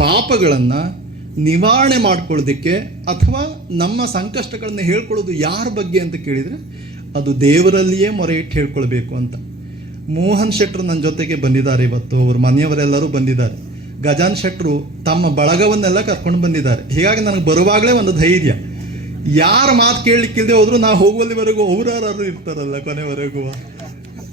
ಪಾಪಗಳನ್ನು ನಿವಾರಣೆ ಮಾಡ್ಕೊಳ್ಳೋದಕ್ಕೆ ಅಥವಾ ನಮ್ಮ ಸಂಕಷ್ಟಗಳನ್ನು ಹೇಳ್ಕೊಳ್ಳೋದು ಯಾರ ಬಗ್ಗೆ ಅಂತ ಕೇಳಿದರೆ ಅದು ದೇವರಲ್ಲಿಯೇ ಮೊರೆ ಇಟ್ಟು ಹೇಳ್ಕೊಳ್ಬೇಕು ಅಂತ. ಮೋಹನ್ ಶೆಟ್ರು ನನ್ನ ಜೊತೆಗೆ ಬಂದಿದ್ದಾರೆ ಇವತ್ತು, ಅವ್ರ ಮನೆಯವರೆಲ್ಲರೂ ಬಂದಿದ್ದಾರೆ. ಗಜಾನ್ ಶೆಟ್ರು ತಮ್ಮ ಬಳಗವನ್ನೆಲ್ಲ ಕರ್ಕೊಂಡು ಬಂದಿದ್ದಾರೆ. ಹೀಗಾಗಿ ನನಗೆ ಬರುವಾಗಲೇ ಒಂದು ಧೈರ್ಯ, ಯಾರ ಮಾತು ಕೇಳಲಿಕ್ಕಿಲ್ಲದೆ ಹೋದ್ರು ನಾವು ಹೋಗುವಲ್ಲಿವರೆಗೂ ಅವ್ರಾರು ಇರ್ತಾರಲ್ಲ ಕೊನೆವರೆಗೂ,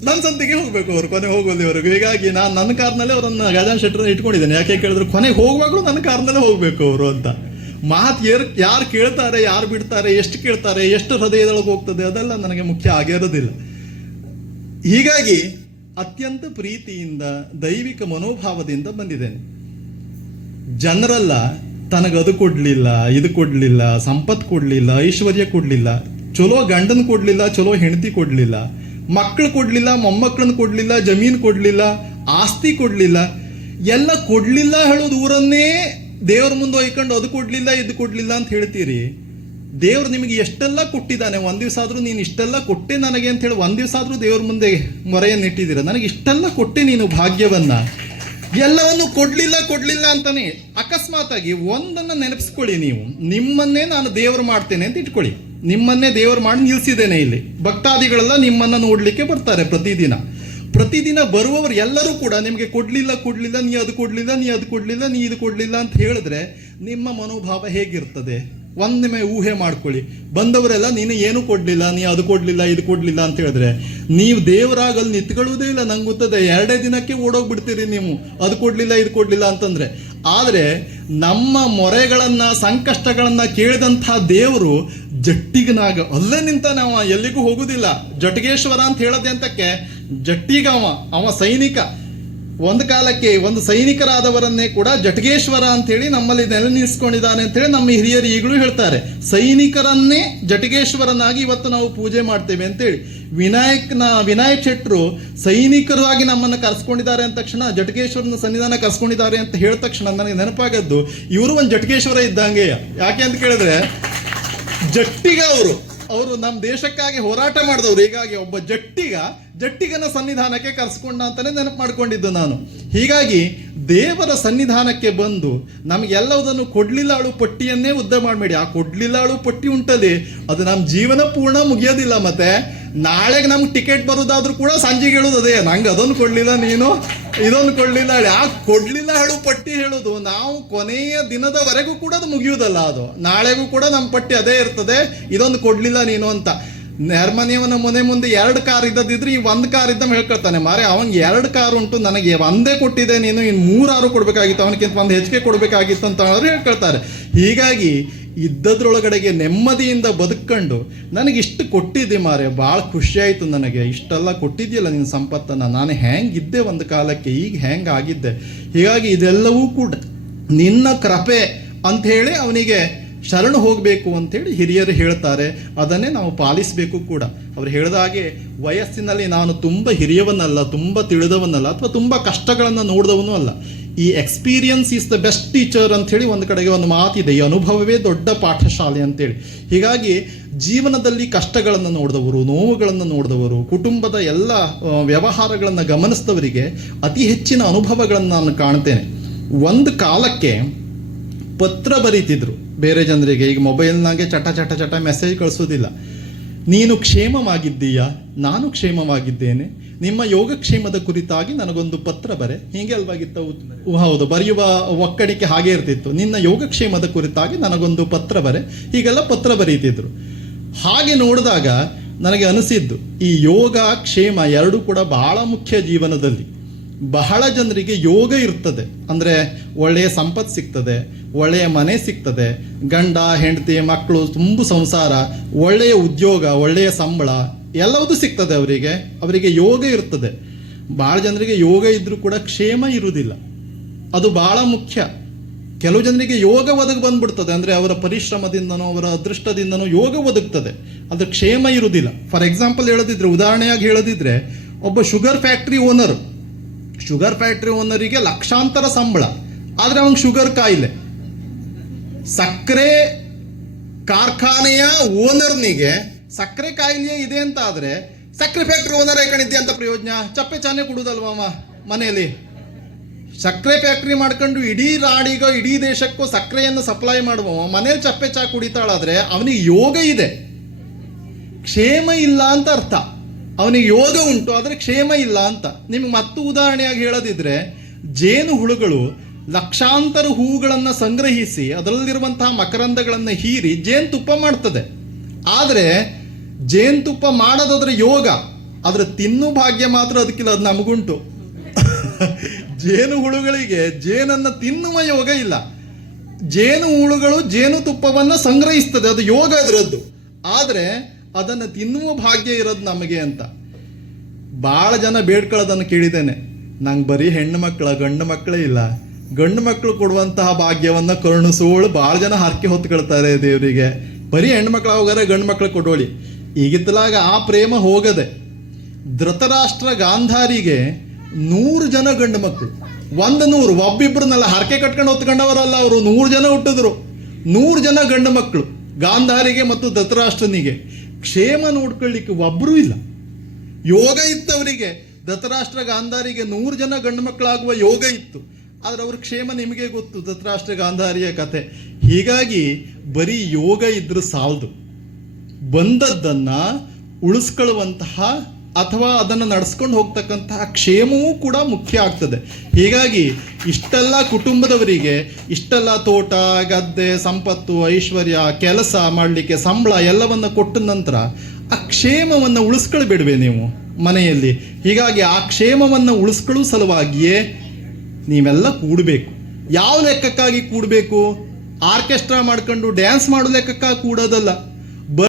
ನನ್ನ ಸಂತಿಗೆ ಹೋಗ್ಬೇಕು ಅವರು ಕೊನೆ ಹೋಗುವಲ್ಲಿವರೆಗೂ. ಹೀಗಾಗಿ ನಾನು ನನ್ನ ಕಾರ್ನಲ್ಲೇ ಅವರನ್ನು ಗಜಾನ್ ಶೆಟ್ರನ್ನ ಇಟ್ಕೊಂಡಿದ್ದೇನೆ. ಯಾಕೆ ಕೇಳಿದ್ರು ಕೊನೆಗೆ ಹೋಗುವಾಗಲೂ ನನ್ನ ಕಾರ್ನಲ್ಲೇ ಹೋಗ್ಬೇಕು ಅವರು ಅಂತ. ಮಾತು ಯಾರು ಕೇಳ್ತಾರೆ, ಯಾರು ಬಿಡ್ತಾರೆ, ಎಷ್ಟು ಕೇಳ್ತಾರೆ, ಎಷ್ಟು ಹೃದಯದೊಳಗೆ ಹೋಗ್ತದೆ, ಅದೆಲ್ಲ ನನಗೆ ಮುಖ್ಯ ಆಗಿರೋದಿಲ್ಲ. ಹೀಗಾಗಿ ಅತ್ಯಂತ ಪ್ರೀತಿಯಿಂದ ದೈವಿಕ ಮನೋಭಾವದಿಂದ ಬಂದಿದ್ದೇನೆ. ಜನರಲ್ಲ ತನಗದು ಕೊಡ್ಲಿಲ್ಲ, ಇದು ಕೊಡ್ಲಿಲ್ಲ, ಸಂಪತ್ತು ಕೊಡ್ಲಿಲ್ಲ, ಐಶ್ವರ್ಯ ಕೊಡ್ಲಿಲ್ಲ, ಚಲೋ ಗಂಡನ್ ಕೊಡ್ಲಿಲ್ಲ, ಚಲೋ ಹೆಂಡತಿ ಕೊಡ್ಲಿಲ್ಲ, ಮಕ್ಕಳು ಕೊಡ್ಲಿಲ್ಲ, ಮೊಮ್ಮಕ್ಕಳನ್ನ ಕೊಡ್ಲಿಲ್ಲ, ಜಮೀನು ಕೊಡ್ಲಿಲ್ಲ, ಆಸ್ತಿ ಕೊಡ್ಲಿಲ್ಲ, ಎಲ್ಲ ಕೊಡ್ಲಿಲ್ಲ ಹೇಳೋದು ಊರನ್ನೇ ದೇವ್ರ ಮುಂದೆ ಒಯ್ಕೊಂಡು ಅದು ಕೊಡ್ಲಿಲ್ಲ ಇದು ಕೊಡ್ಲಿಲ್ಲ ಅಂತ ಹೇಳ್ತೀರಿ. ದೇವ್ರು ನಿಮಗೆ ಎಷ್ಟೆಲ್ಲ ಕೊಟ್ಟಿದ್ದಾನೆ, ಒಂದ್ ದಿವಸ ಆದ್ರೂ ನೀನು ಇಷ್ಟೆಲ್ಲ ಕೊಟ್ಟೆ ನನಗೆ ಅಂತ ಹೇಳಿ ಒಂದ್ ದಿವಸ ಆದ್ರೂ ದೇವ್ರ ಮುಂದೆ ಮೊರೆಯನ್ನು ಇಟ್ಟಿದ್ದೀರ, ನನಗೆ ಇಷ್ಟೆಲ್ಲ ಕೊಟ್ಟೆ ನೀನು ಭಾಗ್ಯವನ್ನ, ಎಲ್ಲವನ್ನು ಕೊಡ್ಲಿಲ್ಲ ಅಂತಾನೆ. ಅಕಸ್ಮಾತ್ ಆಗಿ ಒಂದನ್ನ ನೆನಪಿಸ್ಕೊಳ್ಳಿ, ನೀವು ನಿಮ್ಮನ್ನೇ ನಾನು ದೇವರು ಮಾಡ್ತೇನೆ ಅಂತ ಇಟ್ಕೊಳ್ಳಿ. ನಿಮ್ಮನ್ನೇ ದೇವರು ಮಾಡಿ ನಿಲ್ಸಿದ್ದೇನೆ ಇಲ್ಲಿ. ಭಕ್ತಾದಿಗಳೆಲ್ಲ ನಿಮ್ಮನ್ನ ನೋಡ್ಲಿಕ್ಕೆ ಬರ್ತಾರೆ ಪ್ರತಿದಿನ ಬರುವವರು ಎಲ್ಲರೂ ಕೂಡ ನಿಮಗೆ ಕೊಡ್ಲಿಲ್ಲ, ನೀ ಅದು ಕೊಡ್ಲಿಲ್ಲ, ನೀ ಇದು ಕೊಡ್ಲಿಲ್ಲ ಅಂತ ಹೇಳಿದ್ರೆ ನಿಮ್ಮ ಮನೋಭಾವ ಹೇಗಿರ್ತದೆ ಒಂದೊಮ್ಮೆ ಊಹೆ ಮಾಡ್ಕೊಳ್ಳಿ. ಬಂದವರೆಲ್ಲ ನೀನು ಏನು ಕೊಡ್ಲಿಲ್ಲ, ನೀ ಅದು ಕೊಡ್ಲಿಲ್ಲ, ಇದು ಕೊಡ್ಲಿಲ್ಲ ಅಂತ ಹೇಳಿದ್ರೆ ನೀವು ದೇವರಾಗಲ್ಲಿ ನಿಂತ್ಕೊಳ್ಳುವುದೇ ಇಲ್ಲ. ನಂಗೆ ಗೊತ್ತದೆ, 2 ದಿನಕ್ಕೆ ಓಡೋಗ್ಬಿಡ್ತೀರಿ ನೀವು, ಅದು ಕೊಡ್ಲಿಲ್ಲ ಇದು ಕೊಡ್ಲಿಲ್ಲ ಅಂತಂದ್ರೆ. ಆದರೆ ನಮ್ಮ ಮೊರೆಗಳನ್ನ ಸಂಕಷ್ಟಗಳನ್ನ ಕೇಳಿದಂಥ ದೇವರು ಜಟ್ಟಿಗನಾಗ ಅಲ್ಲೇ ನಿಂತ ನಾವು ಎಲ್ಲಿಗೂ ಹೋಗುದಿಲ್ಲ. ಜಟಗೇಶ್ವರ ಅಂತ ಹೇಳದೆ ಅಂತಕ್ಕೆ ಜಟ್ಟಿಗ ಅವ ಸೈನಿಕ. ಒಂದು ಕಾಲಕ್ಕೆ ಒಂದು ಸೈನಿಕರಾದವರನ್ನೇ ಕೂಡ ಜಟಗೇಶ್ವರ ಅಂತ ಹೇಳಿ ನಮ್ಮಲ್ಲಿ ನೆಲೆ ನಿಲ್ಲಿಸ್ಕೊಂಡಿದ್ದಾನೆ ಅಂತ ಹೇಳಿ ನಮ್ಮ ಹಿರಿಯರು ಈಗಲೂ ಹೇಳ್ತಾರೆ. ಸೈನಿಕರನ್ನೇ ಜಟಗೇಶ್ವರನಾಗಿ ಇವತ್ತು ನಾವು ಪೂಜೆ ಮಾಡ್ತೇವೆ ಅಂತೇಳಿ. ವಿನಾಯಕ್ ಶೆಟ್ರು ಸೈನಿಕರಾಗಿ ನಮ್ಮನ್ನು ಕರ್ಸ್ಕೊಂಡಿದ್ದಾರೆ ಅಂದ ತಕ್ಷಣ, ಜಟಗೇಶ್ವರನ ಸನ್ನಿಧಾನ ಕರ್ಸ್ಕೊಂಡಿದ್ದಾರೆ ಅಂತ ಹೇಳಿದ ತಕ್ಷಣ ನನಗೆ ನೆನಪಾಗದ್ದು ಇವರು ಒಂದು ಜಟಗೇಶ್ವರ ಇದ್ದಂಗೆ. ಯಾಕೆ ಅಂತ ಕೇಳಿದ್ರೆ ಜಟ್ಟಿಗ ಅವರು ನಮ್ಮ ದೇಶಕ್ಕಾಗಿ ಹೋರಾಟ ಮಾಡಿದವರು. ಹೀಗಾಗಿ ಒಬ್ಬ ಜಟ್ಟಿಗನ ಸನ್ನಿಧಾನಕ್ಕೆ ಕರೆಸ್ಕೊಂಡ ಅಂತಾನೆ ನೆನಪು ಮಾಡ್ಕೊಂಡಿದ್ದು ನಾನು. ಹೀಗಾಗಿ ದೇವರ ಸನ್ನಿಧಾನಕ್ಕೆ ಬಂದು ನಮಗೆಲ್ಲವುದನ್ನು ಕೊಡ್ಲಿಲ್ಲ ಅಳು ಪಟ್ಟಿಯನ್ನೇ ಉದ್ದ ಮಾಡಬೇಡಿ. ಆ ಕೊಡ್ಲಿಲ್ಲ ಅಳು ಪಟ್ಟಿ ಉಂಟಲ್ಲಿ ಅದು ನಮ್ಮ ಜೀವನ ಪೂರ್ಣ ಮುಗಿಯೋದಿಲ್ಲ. ಮತ್ತೆ ನಾಳೆಗೆ ನಮ್ಗೆ ಟಿಕೆಟ್ ಬರೋದಾದ್ರೂ ಕೂಡ ಸಂಜೆಗೆ ಹೇಳೋದು ಅದೇ, ನಂಗೆ ಅದೊಂದು ಕೊಡ್ಲಿಲ್ಲ, ನೀನು ಇದೊಂದು ಕೊಡ್ಲಿಲ್ಲ. ಆ ಕೊಡ್ಲಿಲ್ಲ ಹೇಳು ಪಟ್ಟಿ ಹೇಳೋದು ನಾವು ಕೊನೆಯ ದಿನದವರೆಗೂ ಕೂಡ ಅದು ಮುಗಿಯುವುದಲ್ಲ. ಅದು ನಾಳೆಗೂ ಕೂಡ ನಮ್ಮ ಪಟ್ಟಿ ಅದೇ ಇರ್ತದೆ, ಇದೊಂದು ಕೊಡ್ಲಿಲ್ಲ ನೀನು ಅಂತ. ನೆರ್ಮನೆಯವನ ಮನೆ ಮುಂದೆ 2 ಕಾರ್ ಇದ್ದದಿದ್ರೆ ಈ 1 ಕಾರ್ ಇದ್ದ ಹೇಳ್ಕೊಳ್ತಾನೆ, ಮಾರೆ ಅವನ್ಗೆ 2 ಕಾರ್ ಉಂಟು, ನನಗೆ ಒಂದೇ ಕೊಟ್ಟಿದೆ, ನೀನು ಇನ್ನು 3 ಕೊಡ್ಬೇಕಾಗಿತ್ತು, ಅವನಕ್ಕಿಂತ ಒಂದು ಹೆಚ್ಚಿಗೆ ಕೊಡ್ಬೇಕಾಗಿತ್ತು ಅಂತ ಅವರು ಹೇಳ್ಕೊಳ್ತಾರೆ. ಹೀಗಾಗಿ ಇದ್ದದ್ರೊಳಗಡೆಗೆ ನೆಮ್ಮದಿಯಿಂದ ಬದುಕೊಂಡು ನನಗಿಷ್ಟು ಕೊಟ್ಟಿದ್ದೆ ಮಾರೆ, ಭಾಳ ಖುಷಿಯಾಯಿತು ನನಗೆ, ಇಷ್ಟೆಲ್ಲ ಕೊಟ್ಟಿದ್ಯಲ್ಲ ನಿನ್ನ ಸಂಪತ್ತನ್ನು, ನಾನು ಹೆಂಗಿದ್ದೆ ಒಂದು ಕಾಲಕ್ಕೆ, ಈಗ ಹೆಂಗೆ ಆಗಿದ್ದೆ. ಹೀಗಾಗಿ ಇದೆಲ್ಲವೂ ಕೂಡ ನಿನ್ನ ಕೃಪೆ ಅಂಥೇಳಿ ಅವನಿಗೆ ಶರಣು ಹೋಗಬೇಕು ಅಂಥೇಳಿ ಹಿರಿಯರು ಹೇಳ್ತಾರೆ. ಅದನ್ನೇ ನಾವು ಪಾಲಿಸಬೇಕು ಕೂಡ. ಅವ್ರು ಹೇಳಿದ ಹಾಗೆ ವಯಸ್ಸಿನಲ್ಲಿ ನಾನು ತುಂಬ ಹಿರಿಯವನ್ನಲ್ಲ, ತುಂಬ ತಿಳಿದವನ್ನಲ್ಲ, ಅಥವಾ ತುಂಬ ಕಷ್ಟಗಳನ್ನು ನೋಡಿದವನು ಅಲ್ಲ. ಈ experience is the best teacher ಅಂಥೇಳಿ ಒಂದು ಕಡೆಗೆ ಒಂದು ಮಾತಿದೆ, ಈ ಅನುಭವವೇ ದೊಡ್ಡ ಪಾಠಶಾಲೆ ಅಂತೇಳಿ. ಹೀಗಾಗಿ ಜೀವನದಲ್ಲಿ ಕಷ್ಟಗಳನ್ನು ನೋಡಿದವರು, ನೋವುಗಳನ್ನು ನೋಡಿದವರು, ಕುಟುಂಬದ ಎಲ್ಲ ವ್ಯವಹಾರಗಳನ್ನು ಗಮನಿಸಿದವರಿಗೆ ಅತಿ ಹೆಚ್ಚಿನ ಅನುಭವಗಳನ್ನು ನಾನು ಕಾಣ್ತೇನೆ. ಒಂದು ಕಾಲಕ್ಕೆ ಪತ್ರ ಬರೀತಿದ್ರು ಬೇರೆ ಜನರಿಗೆ. ಈಗ ಮೊಬೈಲ್ನಾಗೆ ಚಟ ಮೆಸೇಜ್ ಕಳಿಸೋದಿಲ್ಲ. ನೀನು ಕ್ಷೇಮವಾಗಿದ್ದೀಯಾ, ನಾನು ಕ್ಷೇಮವಾಗಿದ್ದೇನೆ, ನಿಮ್ಮ ಯೋಗಕ್ಷೇಮದ ಕುರಿತಾಗಿ ನನಗೊಂದು ಪತ್ರ ಬರೆ. ಹೀಗೆ ಅಲ್ವಾಗಿತ್ತು? ಹೌದು, ಬರೆಯುವ ಒಕ್ಕಡಿಕೆ ಹಾಗೆ ಇರ್ತಿತ್ತು. ನಿನ್ನ ಯೋಗಕ್ಷೇಮದ ಕುರಿತಾಗಿ ನನಗೊಂದು ಪತ್ರ ಬರೆ, ಹೀಗೆಲ್ಲ ಪತ್ರ ಬರೀತಿದ್ರು. ಹಾಗೆ ನೋಡಿದಾಗ ನನಗೆ ಅನಿಸಿದ್ದು, ಈ ಯೋಗ ಕ್ಷೇಮ ಎರಡೂ ಕೂಡ ಬಹಳ ಮುಖ್ಯ ಜೀವನದಲ್ಲಿ. ಬಹಳ ಜನರಿಗೆ ಯೋಗ ಇರ್ತದೆ ಅಂದರೆ ಒಳ್ಳೆಯ ಸಂಪತ್ತು ಸಿಗ್ತದೆ, ಒಳ್ಳೆಯ ಮನೆ ಸಿಗ್ತದೆ, ಗಂಡ ಹೆಂಡತಿ ಮಕ್ಕಳು ತುಂಬ ಸಂಸಾರ, ಒಳ್ಳೆಯ ಉದ್ಯೋಗ, ಒಳ್ಳೆಯ ಸಂಬಳ ಎಲ್ಲವೂ ಸಿಗ್ತದೆ ಅವರಿಗೆ ಯೋಗ ಇರ್ತದೆ. ಭಾಳ ಜನರಿಗೆ ಯೋಗ ಇದ್ರೂ ಕೂಡ ಕ್ಷೇಮ ಇರುವುದಿಲ್ಲ. ಅದು ಬಹಳ ಮುಖ್ಯ. ಕೆಲವು ಜನರಿಗೆ ಯೋಗ ಒದಗಿ ಬಂದ್ಬಿಡ್ತದೆ, ಅಂದರೆ ಅವರ ಪರಿಶ್ರಮದಿಂದನೋ ಅವರ ಅದೃಷ್ಟದಿಂದನೋ ಯೋಗ ಒದಗ್ತದೆ, ಅದು ಕ್ಷೇಮ ಇರುವುದಿಲ್ಲ. ಫಾರ್ ಎಕ್ಸಾಂಪಲ್ ಉದಾಹರಣೆಯಾಗಿ ಹೇಳೋದಿದ್ರೆ, ಒಬ್ಬ ಶುಗರ್ ಫ್ಯಾಕ್ಟ್ರಿ ಓನರಿಗೆ ಲಕ್ಷಾಂತರ ಸಂಬಳ, ಆದರೆ ಅವನಿಗೆ ಶುಗರ್ ಕಾಯಿಲೆ. ಸಕ್ಕರೆ ಕಾರ್ಖಾನೆಯ ಓನರ್ನಿಗೆ ಸಕ್ಕರೆ ಕಾಯಿಲೆ ಇದೆ ಅಂತ ಆದ್ರೆ ಸಕ್ಕರೆ ಫ್ಯಾಕ್ಟ್ರಿ ಓನರ್ ಕಣಿದ್ದೆ ಅಂತ ಪ್ರಯೋಜನ? ಚಪ್ಪೆ ಚಾನೆ ಕೊಡುದಲ್ವ ಮನೆಯಲ್ಲಿ? ಸಕ್ಕರೆ ಫ್ಯಾಕ್ಟ್ರಿ ಮಾಡ್ಕೊಂಡು ಇಡೀ ನಾಡಿಗೋ ಇಡೀ ದೇಶಕ್ಕೋ ಸಕ್ಕರೆಯನ್ನು ಸಪ್ಲೈ ಮಾಡುವ ಮನೇಲಿ ಚಪ್ಪೆ ಚಾ ಕುಡಿತಾಳಾದ್ರೆ ಅವನಿಗೆ ಯೋಗ ಇದೆ, ಕ್ಷೇಮ ಇಲ್ಲ ಅಂತ ಅರ್ಥ. ಅವನಿಗೆ ಯೋಗ ಉಂಟು ಆದರೆ ಕ್ಷೇಮ ಇಲ್ಲ ಅಂತ. ನಿಮ್ಗೆ ಮತ್ತು ಉದಾಹರಣೆಯಾಗಿ ಹೇಳದಿದ್ರೆ, ಜೇನು ಹುಳುಗಳು ಲಕ್ಷಾಂತರ ಹೂಗಳನ್ನು ಸಂಗ್ರಹಿಸಿ ಅದರಲ್ಲಿರುವಂತಹ ಮಕರಂದಗಳನ್ನು ಹೀರಿ ಜೇನುತುಪ್ಪ ಮಾಡ್ತದೆ. ಆದರೆ ಜೇನುತುಪ್ಪ ಮಾಡೋದಾದ್ರೆ ಯೋಗ, ಆದರೆ ತಿನ್ನು ಭಾಗ್ಯ ಮಾತ್ರ ಅದಕ್ಕಿಲ್ಲ, ಅದು ನಮಗುಂಟು. ಜೇನು ಹುಳುಗಳಿಗೆ ಜೇನನ್ನು ತಿನ್ನುವ ಯೋಗ ಇಲ್ಲ. ಜೇನು ಹುಳುಗಳು ಜೇನುತುಪ್ಪವನ್ನು ಸಂಗ್ರಹಿಸ್ತದೆ, ಅದು ಯೋಗ ಅದರದ್ದು. ಆದರೆ ಅದನ್ನು ತಿನ್ನುವ ಭಾಗ್ಯ ಇರೋದು ನಮಗೆ ಅಂತ. ಭಾಳ ಜನ ಬೇಡ್ಕೊಳ್ಳೋದನ್ನು ಕೇಳಿದ್ದೇನೆ, ನಂಗೆ ಬರೀ ಹೆಣ್ಣು ಮಕ್ಕಳ, ಗಂಡು ಮಕ್ಕಳೇ ಇಲ್ಲ, ಗಂಡು ಮಕ್ಕಳು ಕೊಡುವಂತಹ ಭಾಗ್ಯವನ್ನು ಕರುಣಿಸೋಳು ಭಾಳ ಜನ ಹರಕೆ ಹೊತ್ಕೊಳ್ತಾರೆ ದೇವರಿಗೆ. ಬರೀ ಹೆಣ್ಣು ಮಕ್ಕಳು ಹೋಗಾರೆ ಗಂಡು ಮಕ್ಕಳು ಕೊಡೋಳಿ. ಈಗಿತ್ತಲಾಗ ಆ ಪ್ರೇಮ ಹೋಗದೆ. ಧೃತರಾಷ್ಟ್ರ ಗಾಂಧಾರಿಗೆ 100 ಜನ ಗಂಡು ಮಕ್ಕಳು, 100 ಒಬ್ಬಿಬ್ರನ್ನೆಲ್ಲ ಹರಕೆ ಕಟ್ಕೊಂಡು ಹೊತ್ಕೊಂಡವರಲ್ಲ ಅವರು, 100 ಜನ ಹುಟ್ಟಿದ್ರು. 100 ಜನ ಗಂಡು ಮಕ್ಕಳು ಗಾಂಧಾರಿಗೆ ಮತ್ತು ಧೃತರಾಷ್ಟ್ರನಿಗೆ. ಕ್ಷೇಮ ನೋಡ್ಕೊಳ್ಳಿಕ್ಕೆ ಒಬ್ಬರೂ ಇಲ್ಲ. ಯೋಗ ಇತ್ತು ಅವರಿಗೆ. ಧೃತರಾಷ್ಟ್ರ ಗಾಂಧಾರಿಗೆ 100 ಜನ ಗಂಡು ಮಕ್ಕಳಾಗುವ ಯೋಗ ಇತ್ತು, ಆದರೆ ಅವ್ರ ಕ್ಷೇಮ ನಿಮಗೆ ಗೊತ್ತು, ಧೃತರಾಷ್ಟ್ರ ಗಾಂಧಾರಿಯ ಕತೆ. ಹೀಗಾಗಿ ಬರೀ ಯೋಗ ಇದ್ರೂ ಸಾಲದು, ಬಂದದ್ದನ್ನು ಉಳಿಸ್ಕೊಳ್ಳುವಂತಹ ಅಥವಾ ಅದನ್ನು ನಡೆಸ್ಕೊಂಡು ಹೋಗ್ತಕ್ಕಂತಹ ಕ್ಷೇಮವೂ ಕೂಡ ಮುಖ್ಯ ಆಗ್ತದೆ. ಹೀಗಾಗಿ ಇಷ್ಟೆಲ್ಲ ಕುಟುಂಬದವರಿಗೆ ಇಷ್ಟೆಲ್ಲ ತೋಟ, ಗದ್ದೆ, ಸಂಪತ್ತು, ಐಶ್ವರ್ಯ, ಕೆಲಸ ಮಾಡಲಿಕ್ಕೆ ಸಂಬಳ ಎಲ್ಲವನ್ನು ಕೊಟ್ಟ ನಂತರ ಆ ಕ್ಷೇಮವನ್ನು ಉಳಿಸ್ಕೊಳ್ಬೇಡ್ವೆ ನೀವು ಮನೆಯಲ್ಲಿ. ಹೀಗಾಗಿ ಆ ಕ್ಷೇಮವನ್ನು ಉಳಿಸ್ಕೊಳ್ಳೋ ಸಲುವಾಗಿಯೇ ನೀವೆಲ್ಲ ಕೂಡಬೇಕು. ಯಾವ ಲೆಕ್ಕಕ್ಕಾಗಿ ಕೂಡಬೇಕು? ಆರ್ಕೆಸ್ಟ್ರಾ ಮಾಡ್ಕೊಂಡು ಡ್ಯಾನ್ಸ್ ಮಾಡೋ ಲೆಕ್ಕಕ್ಕಾಗಿ ಕೂಡೋದಲ್ಲ.